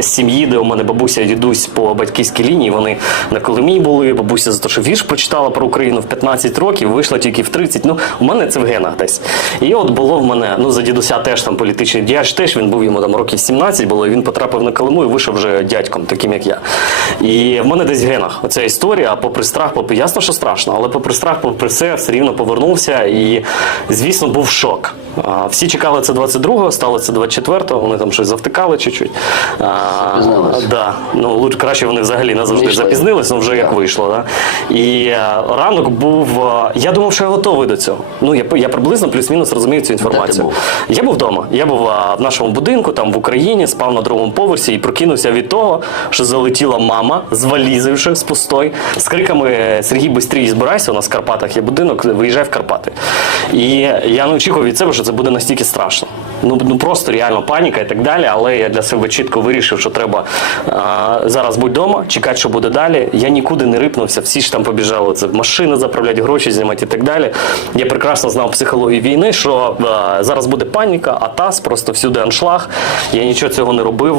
Сім'ї, де у мене бабуся і дідусь по батьківській лінії, вони на Колимі були. Бабуся за те, що вірш прочитала про Україну в 15 років, вийшла тільки в 30. Ну, у мене це в генах десь. І от було в мене, ну за дідуся теж там політичний діяч, теж він був йому там років 17 було, і він потрапив на Колиму і вийшов вже дядьком, таким як я. І в мене десь в генах оця історія, а попри страх, попри ясно, що страшно, але попри страх, попри все, все рівно повернувся. І, звісно, був шок. Всі чекали це 22-го, стало це 24-го, вони там щось завтикали чуть-чуть. А, Да. Ну, лучше краще вони взагалі назавжди запізнились, ну вже як вийшло. Да? І е, ранок був. е, я думав, що я готовий до цього. Ну, я, я приблизно плюс-мінус розумію цю інформацію. був? Я був вдома. Я був е, в нашому будинку, там в Україні, спав на другому поверсі і прокинувся від того, що залетіла мама з валізою вже з пустой, з криками Сергій бистрій збирайся. У нас в Карпатах є будинок, виїжджай в Карпати. І я не очікував від себе, що це буде настільки страшно. Ну, ну просто реально паніка і так далі. Але я для себе чітко вирішив, що треба а, зараз бути вдома, чекати, що буде далі. Я нікуди не рипнувся, всі ж там побіжали. Це машини заправляти, гроші знімати і так далі. Я прекрасно знав психологію війни, що а, зараз буде паніка, атас, просто всюди аншлаг. Я нічого цього не робив.